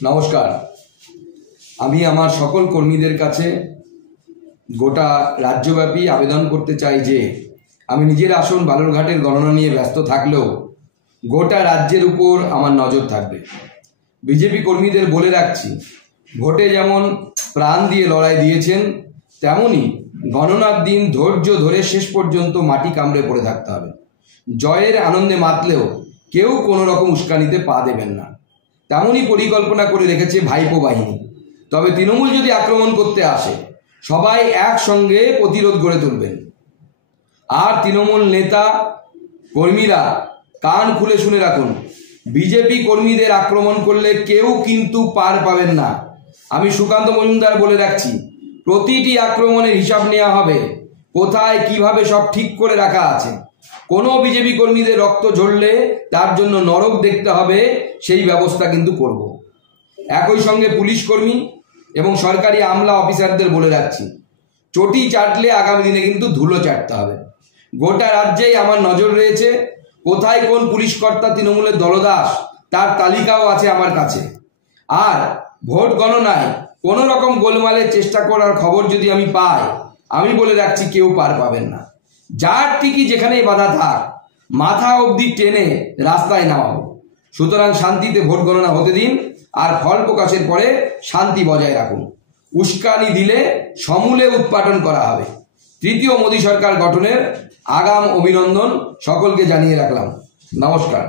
নমস্কার। আমি আমার সকল কর্মীদের কাছে গোটা রাজ্যব্যাপী আবেদন করতে চাই যে আমি নিজের আসন বালুরঘাটের গণনা নিয়ে ব্যস্ত থাকলেও গোটা রাজ্যের উপর আমার নজর থাকবে। বিজেপি কর্মীদের বলে রাখছি, ভোটে যেমন প্রাণ দিয়ে লড়াই দিয়েছেন, তেমনি গণনার দিন ধৈর্য ধরে শেষ পর্যন্ত মাটি কামড়ে পড়ে থাকতে হবে। জয়ের আনন্দে মাতলেও কেউ কোনো রকম উস্কানিতে পা দেবেন না, তেমনই পরিকল্পনা করে রেখেছে ভাইপো বাহিনী। তবে তৃণমূল যদি আক্রমণ করতে আসে, সবাই একসঙ্গে প্রতিরোধ গড়ে তুলবেন। আর তৃণমূল নেতা কর্মীরা কান খুলে শুনে রাখুন, বিজেপি কর্মীদের আক্রমণ করলে কেউ কিন্তু পার পাবেন না। আমি সুকান্ত মজুমদার বলে রাখছি, প্রতিটি আক্রমণের হিসাব নেওয়া হবে, কোথায় কিভাবে সব ঠিক করে রাখা আছে। কোনো বিজেপি কর্মীদের রক্ত ঝরলে তার জন্য নরক দেখতে হবে, সেই ব্যবস্থা কিন্তু করব। একই সঙ্গে পুলিশ কর্মী এবং সরকারি আমলা অফিসারদের বলে রাখছি, চটি চাটলে আগামী দিনে কিন্তু ধুলো চাটতে হবে। গোটা রাজ্যেই আমার নজর রয়েছে, কোথায় কোন পুলিশ কর্তা তৃণমূলের দলদাস তার তালিকাও আছে আমার কাছে। আর ভোট গণনায় কোনো রকম গোলমালের চেষ্টা করার খবর যদি আমি পাই, আমি বলে রাখছি কেউ পার পাবেন না। যার ঠিকই যেখানেই বাধা থাক, মাথা অবধি টেনে রাস্তায় নামাবো। সুতরাং শান্তিতে ভোট গণনা হতে দিন, আর ফল প্রকাশের পরে শান্তি বজায় রাখুন। উস্কানি দিলে সমূলে উৎপাটন করা হবে। তৃতীয় মোদী সরকার গঠনের আগাম অভিনন্দন সকলকে জানিয়ে রাখলাম। নমস্কার।